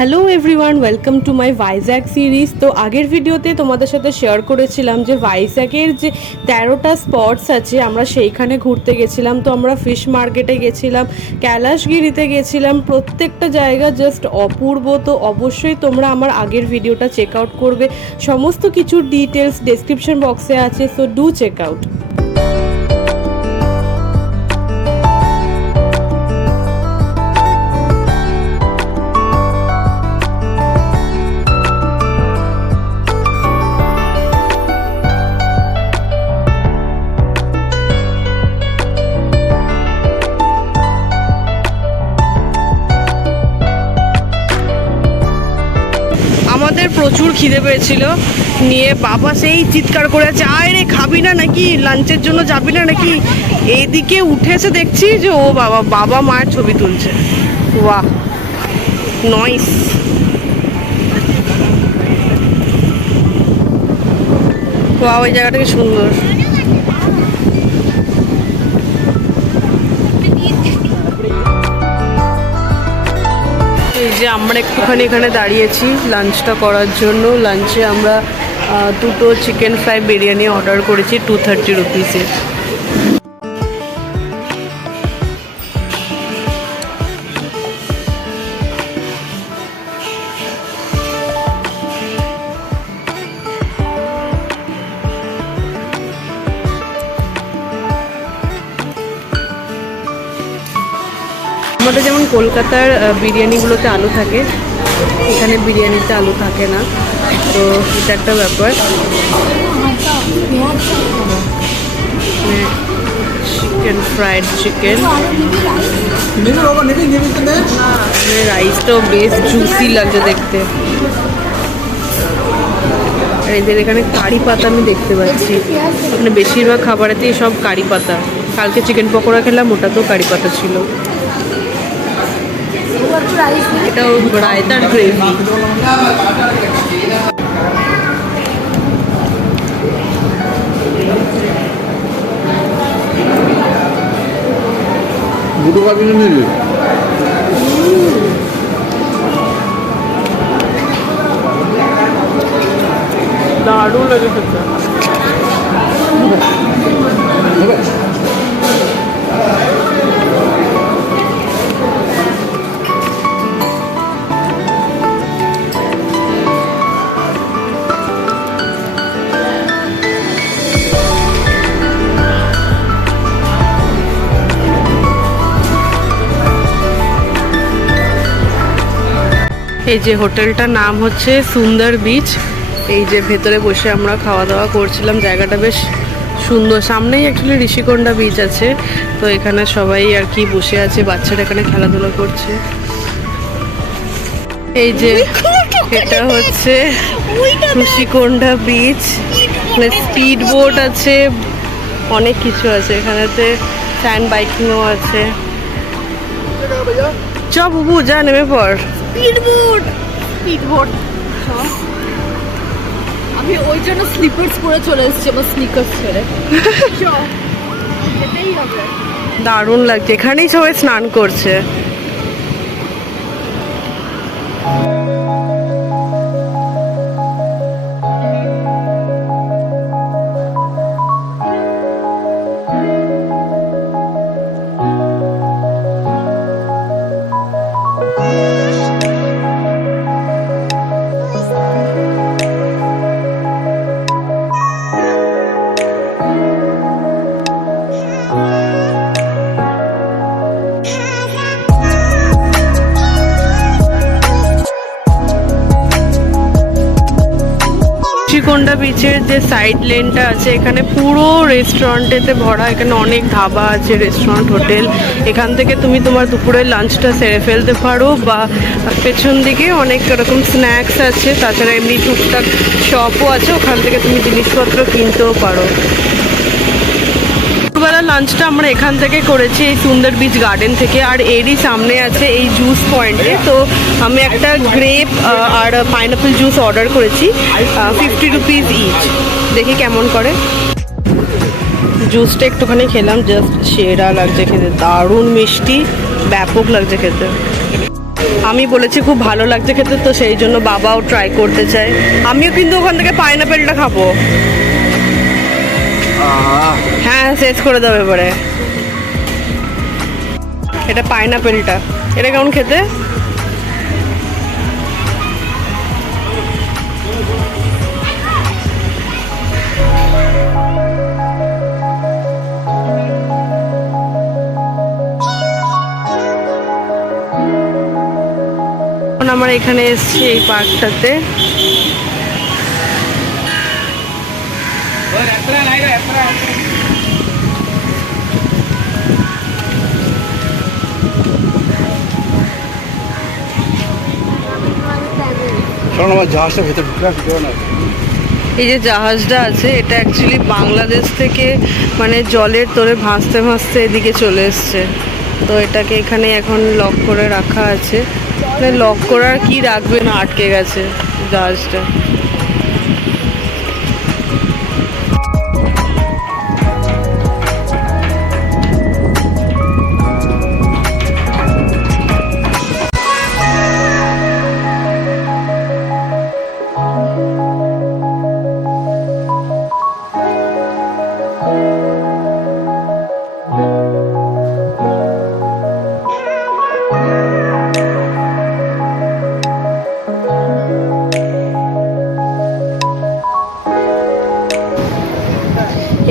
Hello everyone, welcome to my Vizag series. তো আগের ভিডিওতে তোমাদের সাথে শেয়ার করেছিলাম যে ভাইজ্যাগের যে 13টা স্পটস আছে আমরা সেইখানে ঘুরতে গেছিলাম। তো আমরা ফিশ মার্কেটে গেছিলাম, কৈলাসগিরিতে গেছিলাম, প্রত্যেকটা জায়গা জাস্ট অপূর্ব। তো অবশ্যই তোমরা আমার আগের ভিডিওটা চেক আউট করবে, সমস্ত কিছুর ডিটেলস ডেসক্রিপশন বক্সে আছে, সো ডু চেক আউট। আমাদের প্রচুর খিদে পেয়েছিল, নিয়ে বাবা সেই চিৎকার করেছে, আয় রে খাবি না নাকি, লাঞ্চের জন্য যাবি না নাকি। এইদিকে উঠেছে, দেখছি যে ও বাবা বাবা মায়ের ছবি তুলছে। বাহ, নইস। বাহ, ওই জায়গাটা কি সুন্দর। এই যে আমরা একটুখানি এখানে দাঁড়িয়েছি লাঞ্চটা করার জন্য। লাঞ্চে আমরা দুটো চিকেন ফ্রাই বিরিয়ানি অর্ডার করেছি 230 রুপিসে। আমাদের যেমন কলকাতার বিরিয়ানিগুলোতে আলু থাকে, এখানে বিরিয়ানিতে আলু থাকে না, তো এটা একটা ব্যাপার। চিকেন ফ্রাইড চিকেন, রাইসটাও বেশ জুসি লাগছে দেখতে। আর এদের এখানে কারি পাতা আমি দেখতে পাচ্ছি, মানে বেশিরভাগ খাবারেতেই সব কারি পাতা। কালকে চিকেন পকোড়া খেলাম, ওটাতেও কারি পাতা ছিল। এটাও রায়তার গ্রেভি। দারুণ লাগে খেতে। এই যে হোটেলটার নাম হচ্ছে সুন্দর বিচ। এই যে ভেতরে বসে আমরা খাওয়া দাওয়া করছিলাম, জায়গাটা বেশ সুন্দর। সামনেই অ্যাকচুয়ালি ঋষিকোণা বিচ আছে, তো এখানে সবাই আর কি বসে আছে, বাচ্চারা এখানে খেলাধুলা করছে। এই যে এটা হচ্ছে ঋষিকোণা বিচ, স্পিড বোট আছে, অনেক কিছু আছে এখানেতে, স্যান্ড বাইকিংও আছে। চ বুবু যা, নেমে পড়। স্পিডবোট আমি ওই জন্য স্লিপার্স পরে চলে এসেছি, আমার স্নিকার্স ছেড়ে। দারুণ লাগছে, এখানেই সবাই স্নান করছে। ঋষিকোণা বিচের যে সাইড লেনটা আছে, এখানে পুরো রেস্টুরেন্টেতে ভরা। এখানে অনেক ধাবা আছে, রেস্টুরেন্ট, হোটেল। এখান থেকে তুমি তোমার দুপুরের লাঞ্চটা সেরে ফেলতে পারো, বা পেছন দিকে অনেক রকম স্ন্যাক্স আছে। তাছাড়া এমনি টুকটাক শপও আছে, ওখান থেকে তুমি জিনিসপত্র কিনতেও পারো। দুপুরবেলা লাঞ্চটা আমরা এখান থেকে করেছি, এই সুন্দর বিচ গার্ডেন থেকে। আর এরই সামনে আছে এই জুস পয়েন্টে। তো আমি একটা গ্রেপ আর পাইনাপেল জুস অর্ডার করেছি, 50 রুপিস ইচ। দেখি কেমন করে। জুসটা একটুখানি খেলাম, জাস্ট সেরা লাগছে খেতে, দারুণ মিষ্টি, ব্যাপক লাগছে খেতে। আমি বলেছি খুব ভালো লাগছে খেতে, তো সেই জন্য বাবাও ট্রাই করতে চায়। আমিও কিন্তু ওখান থেকে পাইনাপেলটা খাবো। হ্যাঁ, শেষ করে দেবে এবারে। এটা পাইনাপেলটা, এটা কেমন খেতে? আমরা এখানে এসেছি এই পার্কটাতে। এই যে জাহাজটা আছে, এটা অ্যাকচুয়ালি বাংলাদেশ থেকে মানে জলের তোরে ভাসতে ভাসতে এদিকে চলে এসছে। তো এটাকে এখানে এখন লক করে রাখা আছে। মানে লক করার কি রাখবে না, আটকে গেছে জাহাজটা।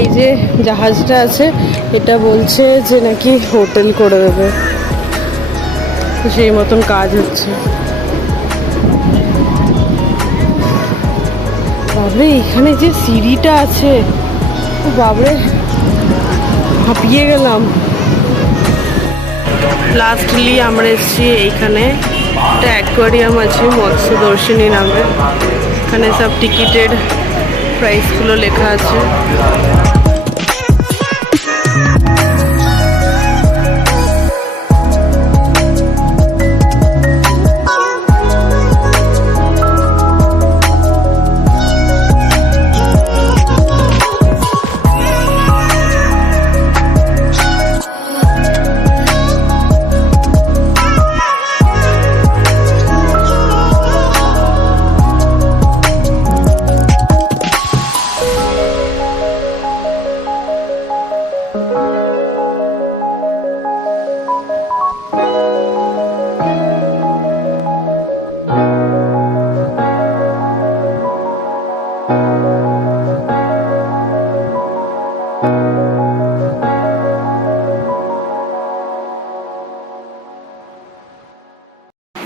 এই যে জাহাজটা আছে, এটা বলছে যে নাকি হোটেল করে দেবে, তো সেই মতন কাজ হচ্ছে। বাবরে, এখানে যে সিঁড়িটা আছে, বাবরে হাঁপিয়ে গেলাম। লাস্টলি আমরা এসেছি এইখানে, একটা অ্যাকোয়ারিয়াম আছে মৎস্যদর্শিনী নামে। এখানে সব টিকিটের প্রাইসগুলো লেখা আছে।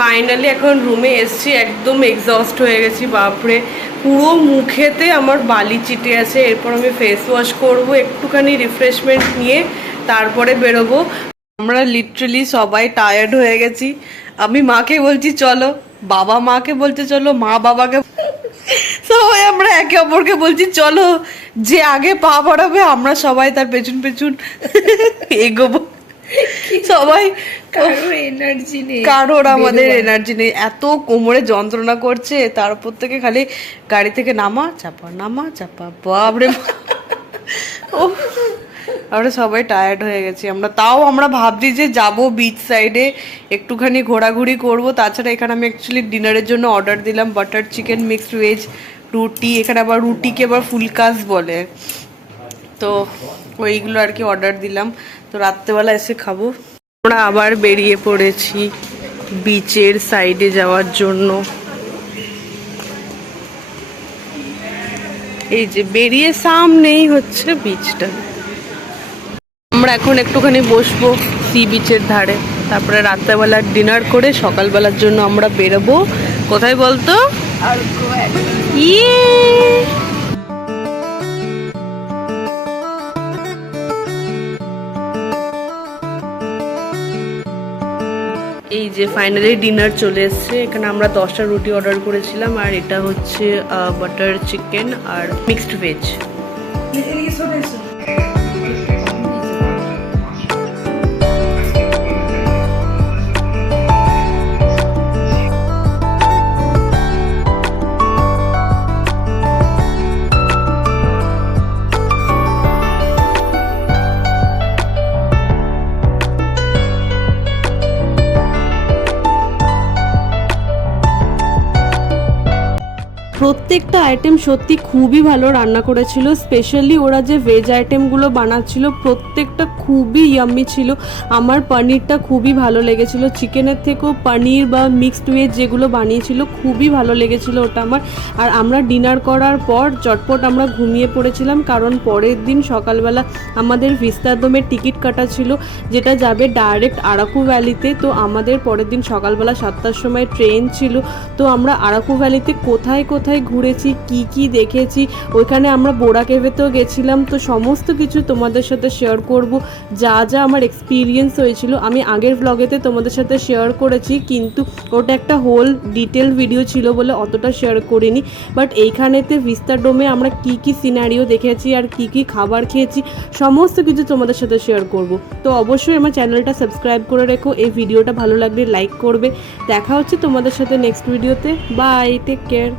ফাইনালি এখন রুমে এসছি, একদম এক্সস্ট হয়ে গেছি। বাপরে, পুরো মুখেতে আমার বালি চিটে আছে। এরপর আমি ফেস ওয়াশ করবো, একটুখানি রিফ্রেশমেন্ট নিয়ে তারপরে বেরোবো। আমরা লিটারালি সবাই টায়ার্ড হয়ে গেছি। আমি মাকে বলছি চলো, বাবা মাকে বলছে চলো, মা বাবাকে, সবাই আমরা একে অপরকে বলছি চলো, যে আগে পা বাড়াবে আমরা সবাই তার পেছন পেছন এগোবো। সবাই, কারোর আমাদের এনার্জি নেই, এত কোমরে যন্ত্রণা করছে। তারপর থেকে খালি গাড়ি থেকে নামা চাপা, নামা চাপা, বাপরে। আমরা সবাই টায়ার্ড হয়ে গেছি। আমরা ভাবছি যে যাবো বিচ সাইডে, একটুখানি ঘোরাঘুরি করব। তাছাড়া এখানে আমি অ্যাকচুয়ালি ডিনারের জন্য অর্ডার দিলাম বাটার চিকেন, মিক্সড ভেজ, রুটি। এখানে আবার রুটিকে আবার ফুলকাস বলে, তো ওইগুলো আর কি অর্ডার দিলাম। তো রাত্রেবেলা এসে খাবো। আমরা আবার বেরিয়ে পড়েছি বিচের সাইডে যাওয়ার জন্য। এই যে বেরিয়ে সামনেই হচ্ছে বিচটা। আমরা এখন একটুখানি বসবো সি বিচের ধারে, তারপরে রাত্রেবেলা ডিনার করে সকালবেলার জন্য আমরা বেরোবো। কোথায় বলতো? ইয়ে, এই যে ফাইনালি ডিনার চলে এসছে। এখানে আমরা 10টা রুটি অর্ডার করেছিলাম, আর এটা হচ্ছে বাটার চিকেন আর মিক্সড ভেজ। প্রত্যেকটা আইটেম সত্যি খুবই ভালো রান্না করেছিল। স্পেশালি ওরা যে ভেজ আইটেমগুলো বানাচ্ছিল প্রত্যেকটা খুবই ইয়াম্মি ছিল। আমার পনিরটা খুবই ভালো লেগেছিল, চিকেনের থেকেও পনির বা মিক্সড ভেজ যেগুলো বানিয়েছিল খুবই ভালো লেগেছিল ওটা আমার। আর আমরা ডিনার করার পর চটপট আমরা ঘুমিয়ে পড়েছিলাম, কারণ পরের দিন সকালবেলা আমাদের ভিস্তাডোমের টিকিট কাটা ছিল যেটা যাবে ডাইরেক্ট আরাকু ভ্যালিতে। তো আমাদের পরের দিন সকালবেলা 7টার সময় ট্রেন ছিল। তো আমরা আরাকু ভ্যালিতে কোথায় কোথায় ঘুরেছি, কি কি দেখেছি, ওইখানে আমরা বোরা কেভেতেও গেছিলাম। তো সমস্ত কিছু তোমাদের সাথে শেয়ার করব, যা যা আমার এক্সপিরিয়েন্স হয়েছিল। আমি আগের ব্লগেতে তোমাদের সাথে শেয়ার করেছি, কিন্তু ওটা একটা হোল ডিটেল ভিডিও ছিল বলে অতটা শেয়ার করিনি। বাট এইখানেতে ভিস্তাডোমে আমরা কি কি সিনারিও দেখেছি আর কি কি খাবার খেয়েছি সমস্ত কিছু তোমাদের সাথে শেয়ার করব। তো অবশ্যই আমার চ্যানেলটা সাবস্ক্রাইব করে রেখো। এই ভিডিওটা ভালো লাগলে লাইক করবে। দেখা হচ্ছে তোমাদের সাথে নেক্সট ভিডিওতে। Bye, take care.